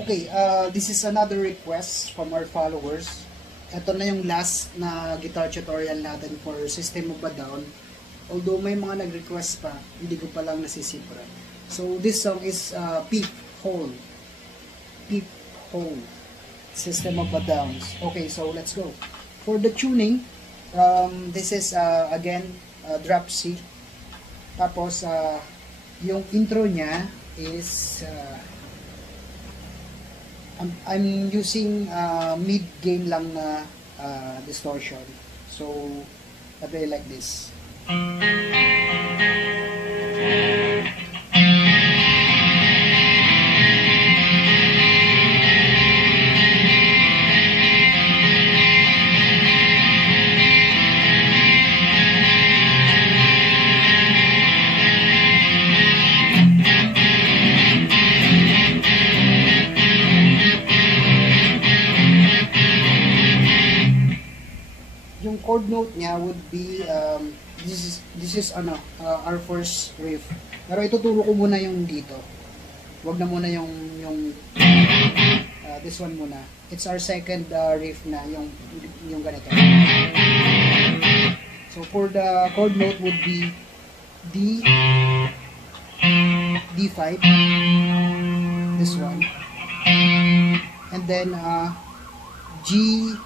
Okay, this is another request from our followers. Ito na yung last na guitar tutorial natin for System of a Down. Although may mga nag-request pa, hindi ko pa lang nasisipra. So this song is Peep Hole. Peep Hole. System of a Down. Okay, so let's go. For the tuning, this is again drop C. Tapos yung intro niya is I'm using mid gain lang na distortion. So I play like this. Yung chord note niya would be this is our first riff. Pero ituturo ko muna yung dito. Wag na muna yung this one muna. It's our second riff na yung ganito. So for the chord note would be D5, this one, and then G3,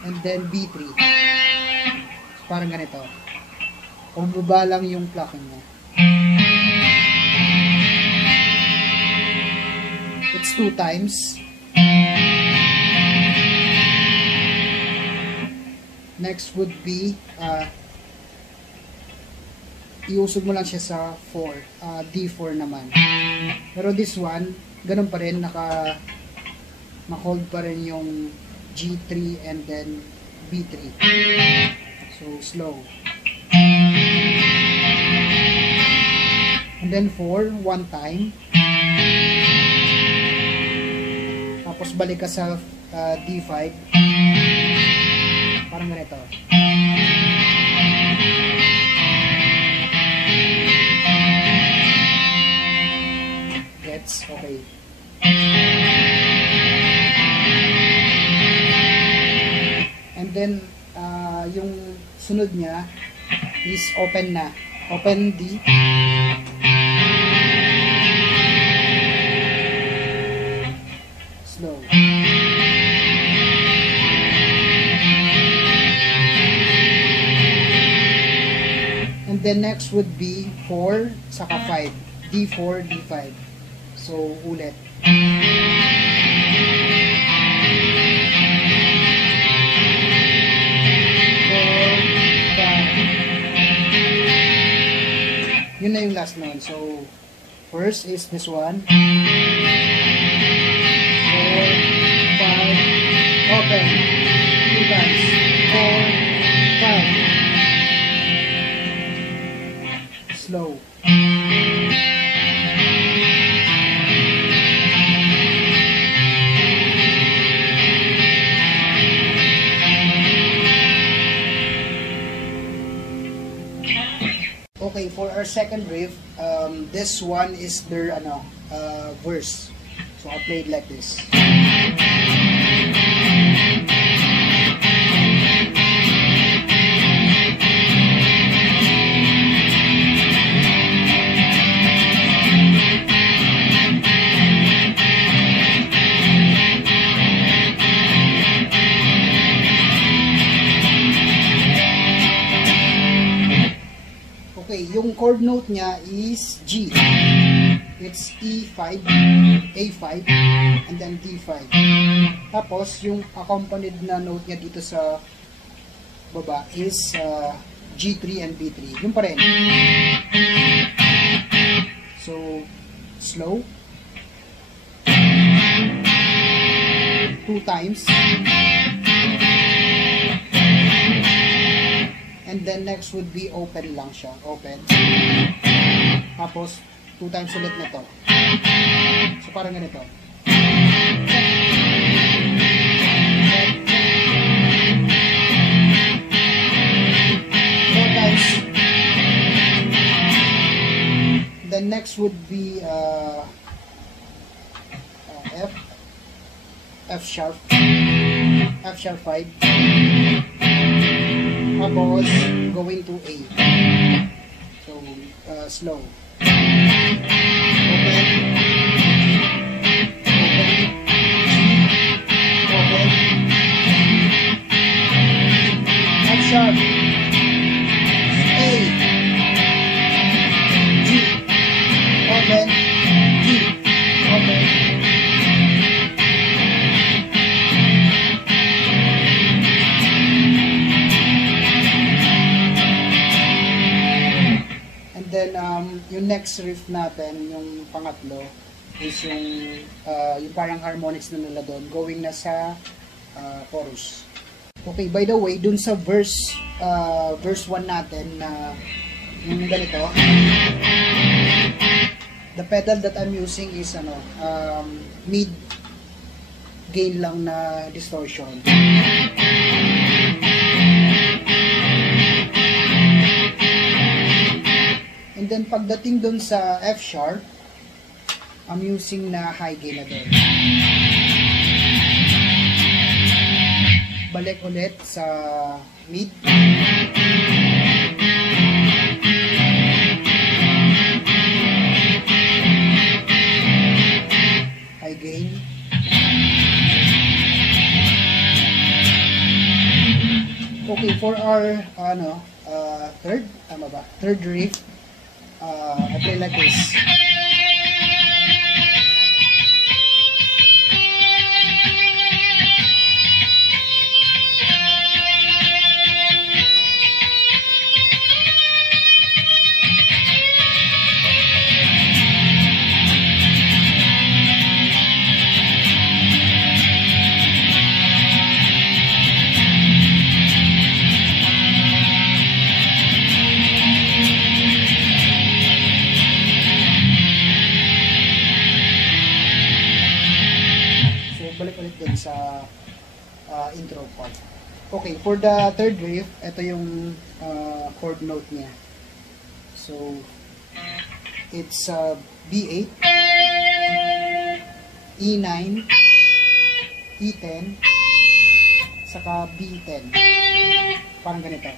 and then B3. So, parang ganito. Kung baba lang yung plucking niya. It's 2 times. Next would be iusog mo lang siya sa 4, D4 naman. Pero this one, ganun pa rin, naka-hold pa rin yung G3 and then B3. So slow. And then 4, 1 time. Tapos balik ka sa D5. Parang ganito. Gets? Okay. And then, yung sunod niya is open na. Open D. Slow. And then next would be 4, saka 5. D4, D5. So, ulit. Yun na yung last note. So, first is this one. 4, 5, open. 2 times. 4, 5. Slow. Okay, for our second riff, this one is their verse. So I played like this. Okay, yung chord note niya is G. It's E5, A5, and then D5. Tapos, yung accompanied na note niya dito sa baba is G3 and B3. Yung pa rin. So, slow. 2 times. And then next would be open lang siya. Open. Tapos, 2 times ulit na to. So, parang ganito. 4 times. Then next would be F sharp, F sharp 5, tapos going to A. So, slow. Open, open, F sharp, A, G, open, G, open. Then, yung next riff natin, yung pangatlo, is yung parang harmonics na nila doon, going na sa chorus. Okay, by the way, dun sa verse 1 natin na yung ganito, the pedal that I'm using is mid gain lang na distortion. And then pagdating dun sa F sharp, I'm using na high gain na dun. Balik ulit sa mid. High gain. Okay, for our third riff, I play like this. Balik ulit dun sa intro part. Okay, for the third riff, ito yung chord note niya. So, it's B8, E9, E10, saka B10. Parang ganito.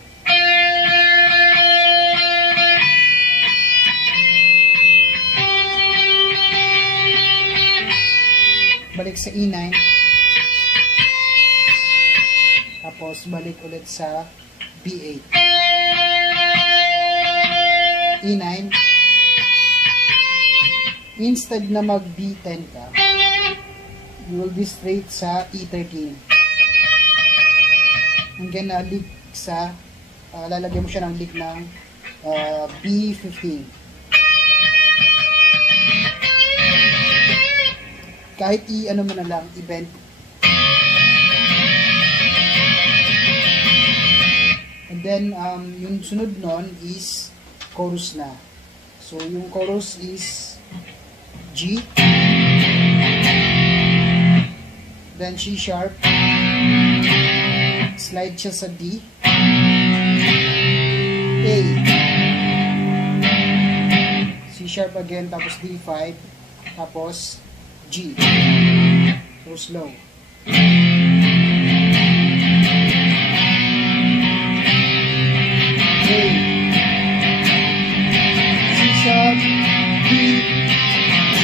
Balik sa E9, tapos balik ulit sa B8, E9. Instead na mag B10 ka, you will be straight sa E13. And then lick sa lalagyan mo siya ng lick ng B15. Kahit i-ano mo na lang, i-bend. And then, yung sunod nun is chorus na. So, yung chorus is G, then C sharp, slide siya sa D, A, C sharp again, tapos D5, tapos G. So slow. A, C sharp, D, G.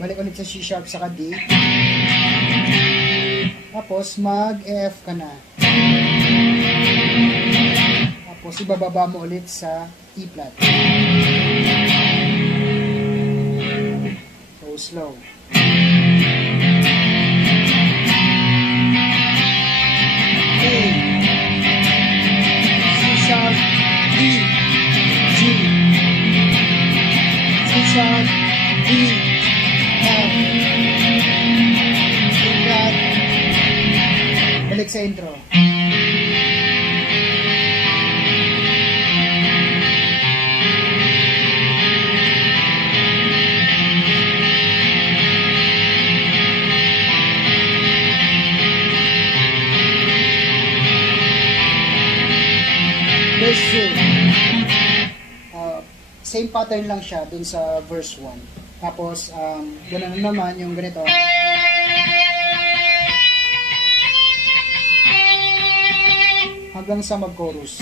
Balik ulit sa C sharp saka D. Tapos mag-F ka na. Tapos ibababa mo ulit sa E flat. Slow. A, C sharp, D, G, C sharp, D, F, E flat. Balik sa intro. Verse 2. Same pattern lang siya dun sa verse 1. Tapos, ganoon naman yung ganito. Hanggang sa mag-chorus.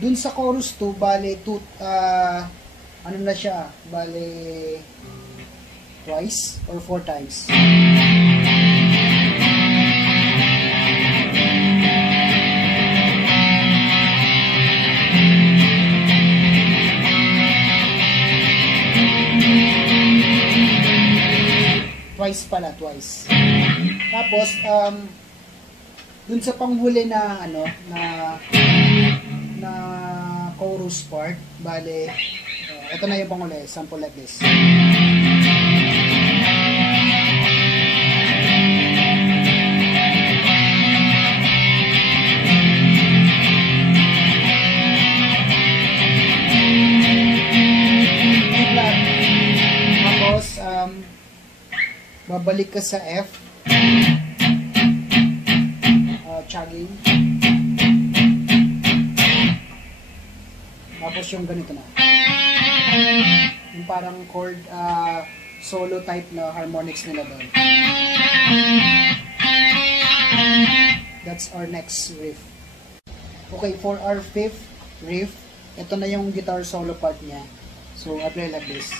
Dun sa chorus 2, bale, ano na siya, bale, twice or 4 times. Twice pala, twice. Tapos, dun sa panghuli na, na chorus part, bale, ito na yung panghuli, sample like this. Tapos, babalik ka sa F, chugging. Tapos yung ganito na. Yung parang chord, solo type na harmonics nila doon. That's our next riff. Okay, for our fifth riff, ito na yung guitar solo part niya. So, I play like this.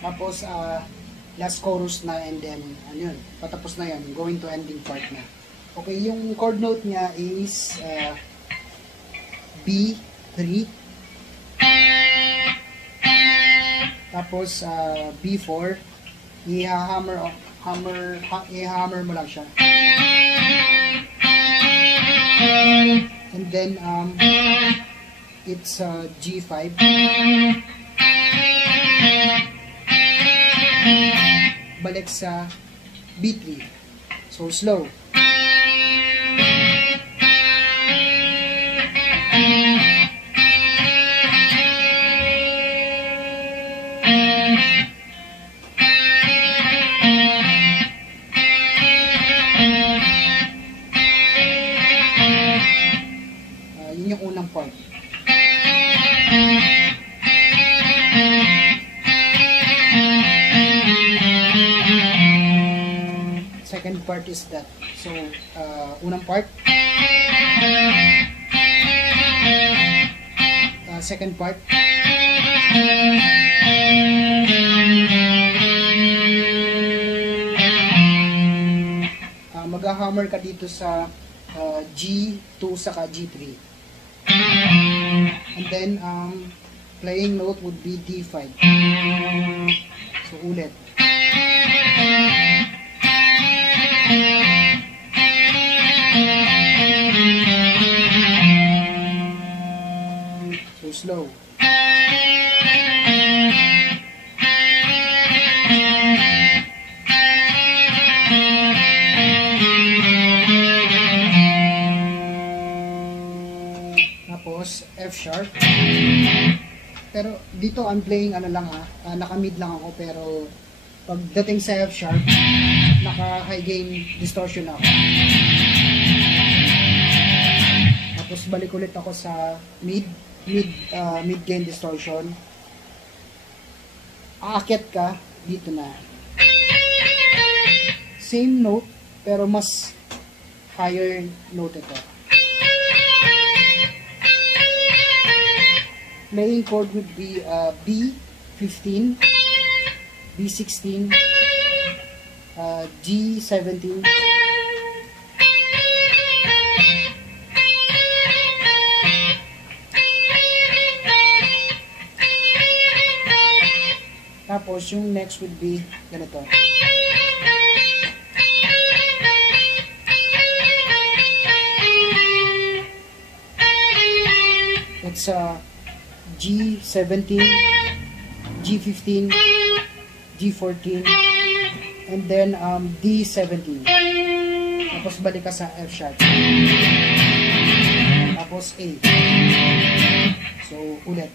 Tapos, last chorus na, and then, ano yun, patapos na yun, going to ending part na. Okay, yung chord note niya is B3, tapos B4, i-hammer mo lang siya. And then, it's G5, balik sa B3. So, slow. Yun yung unang part. Second part is that. So, unang part. Second part. Mag-hammer ka dito sa G2 saka G3. And then, playing note would be D5. So, ulit. So, slow. Tapos, F sharp. Pero, dito I'm playing ano lang naka-mid lang ako, pero pagdating sa F sharp, naka-high gain distortion ako. Tapos balik ulit ako sa mid gain distortion. Aakyat ka dito na. Same note pero mas higher note ito. Playing chord would be B15, B16, G17, tapos yung next would be ganito. It's G17, G15, G14, and then D17. Tapos balik ka sa F sharp. Tapos A. So, ulit.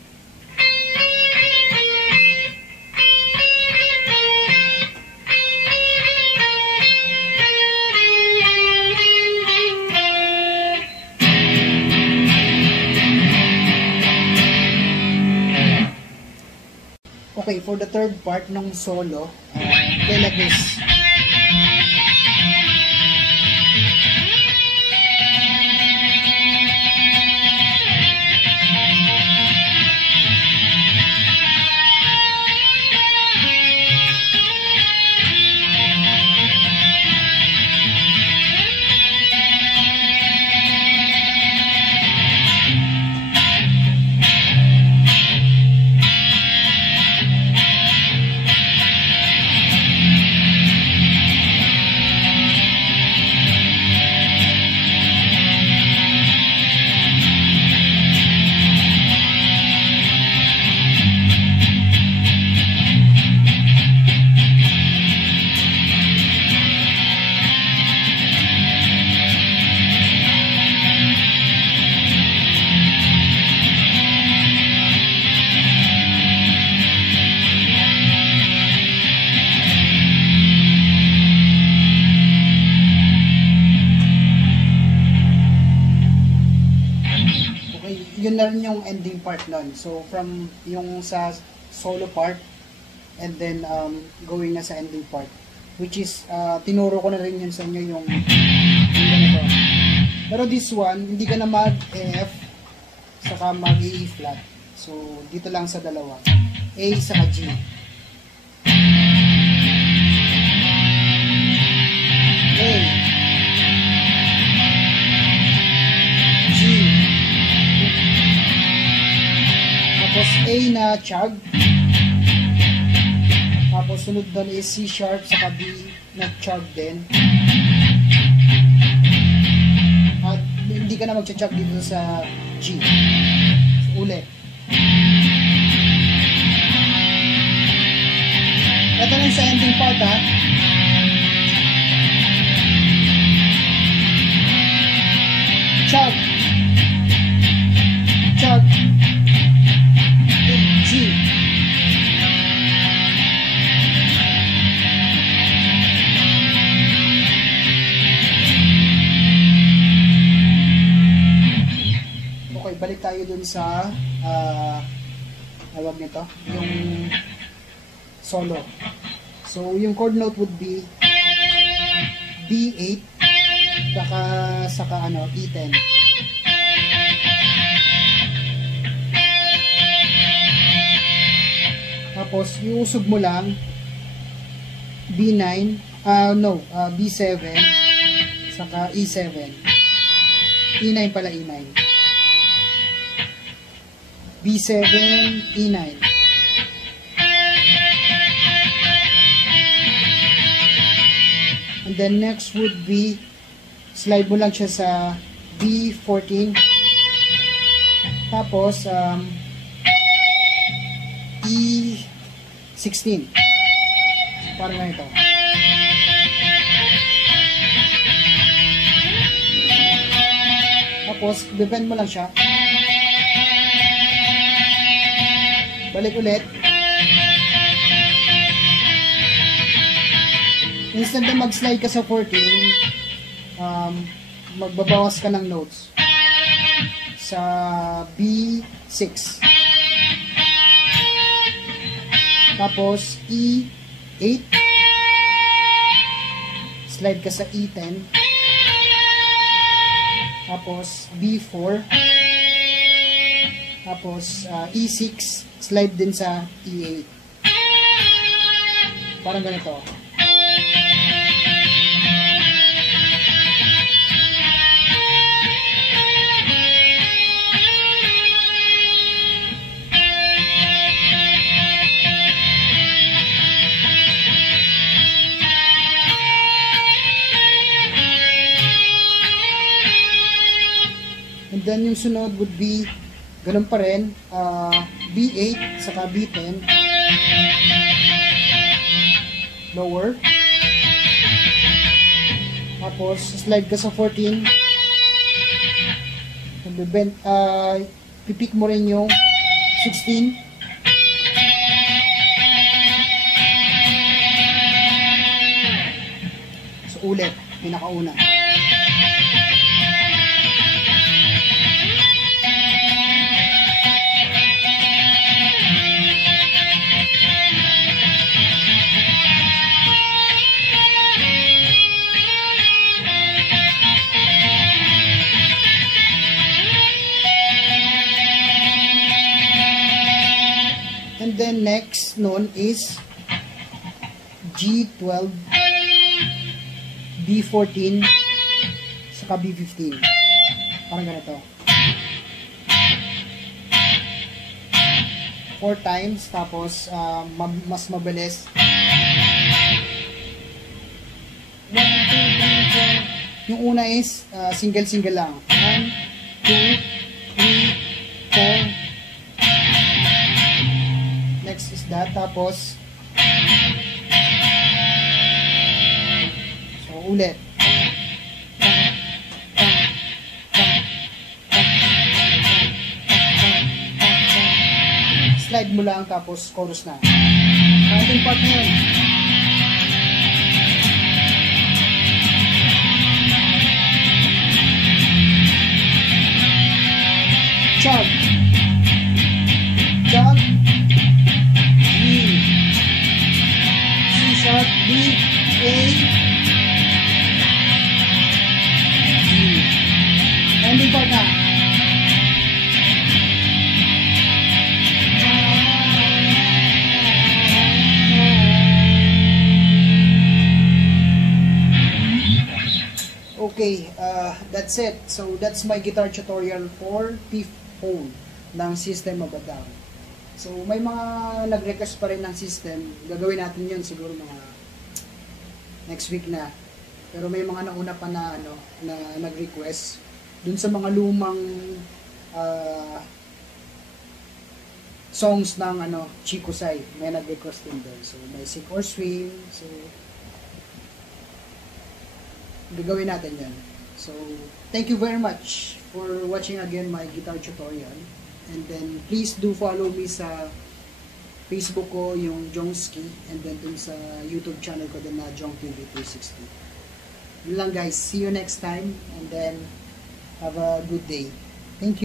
Okay, for the third part ng solo, play like this. Yun na rin yung ending part nun. So, from yung sa solo part, and then going na sa ending part. Which is, tinuro ko na rin yun sa inyo yung ganito. Pero this one, hindi ka na mag-F, saka mag-E flat. So, dito lang sa dalawa. A saka G. A. G. Tapos A na chug. Tapos sunod doon is C sharp saka B na chug din. At hindi ka na magcha-chug dito sa G. So, ulit. Ito lang sa ending part ha. Chug. Chug. G. Okay, balik tayo dun sa tawag nito, yung solo. So, yung chord note would be B8 saka E10. Tapos, iusog mo lang B9, B7 saka E7. E9 pala, E9. B7, E9. And then next would be, slide mo lang siya sa B14. Tapos, E16. Parang ganito. Tapos, bend mo lang siya. Balik ulit. Instead na mag-slide ka sa 14, magbabawas ka ng notes sa B6. Tapos E8, slide ka sa E10. Tapos B4. Tapos E6, slide din sa E8. Parang ganito. then yung sunod would be ganun pa rin, B8 saka B10, lower, tapos slide ka sa 14, pipik mo rin yung 16, so ulit, pinakauna. And then next nun is G12, B14, saka B15. Parang ganito. 4 times, tapos mas mabilis. 1, 2, 3, 4. Yung una is single-single lang. 1, 2, 3, 4. Next is that, tapos so ulit, slide mo lang, tapos chorus na. Counting part na yun. Chug, chug, sharp, B, A, G. Ending part na. Okay, that's it. So that's my guitar tutorial for fifth hole ng System of a Down. So, may mga nag-request pa rin ng system. Gagawin natin yun siguro mga next week na. Pero may mga nauna pa na, na nag-request. Dun sa mga lumang songs ng Chico Sai, may nag-request din doon. So, may Sink or Swim. So, gagawin natin yan. So, thank you very much for watching again my guitar tutorial. And then, please do follow me sa Facebook ko, yung Jongski, and then dun sa YouTube channel ko din na Jong TV 360. Yun lang guys. See you next time, and then have a good day. Thank you.